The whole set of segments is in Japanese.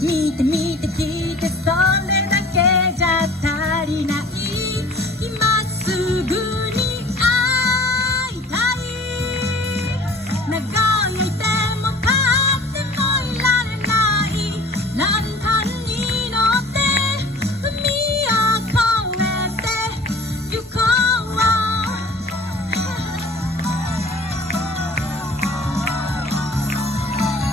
見て見て聞いてそれだけじゃ足りない今すぐに会いたい長いても立ってもいられないランタンに乗って海を越えて行こう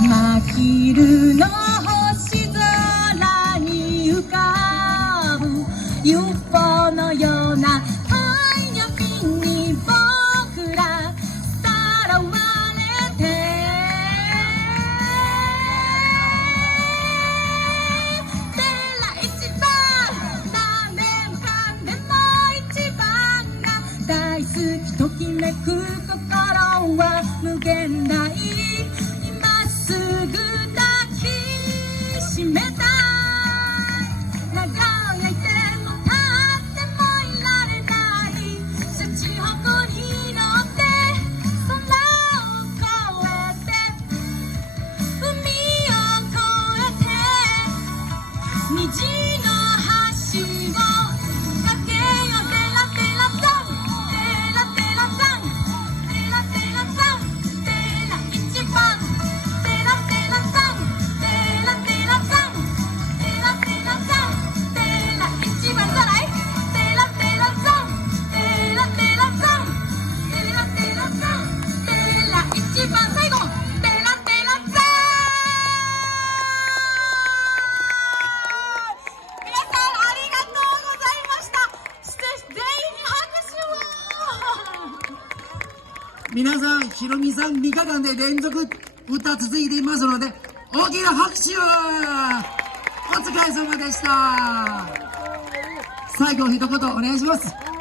真昼の星空に浮かぶ UFO のような太陽に僕らさらわれててら一番何年間でも一番が大好きときめく心は無限大今すぐ抱きしめたい長い手も立ってもいられないシャチホコに乗って空を越えて海を越えて虹の橋を架けようテラテラザンテラテラザンテラテラザンテラ一番テラテラザンテラテラザンテラテラザンテラ一番じゃないテラテラザンテラテラザンテラテラザンテラ一番最後テラテラザン皆さんありがとうございました全員に拍手を皆さん、ひろみさん3日間で連続歌続いていますので、大きな拍手をお疲れ様でした。最後一言お願いします。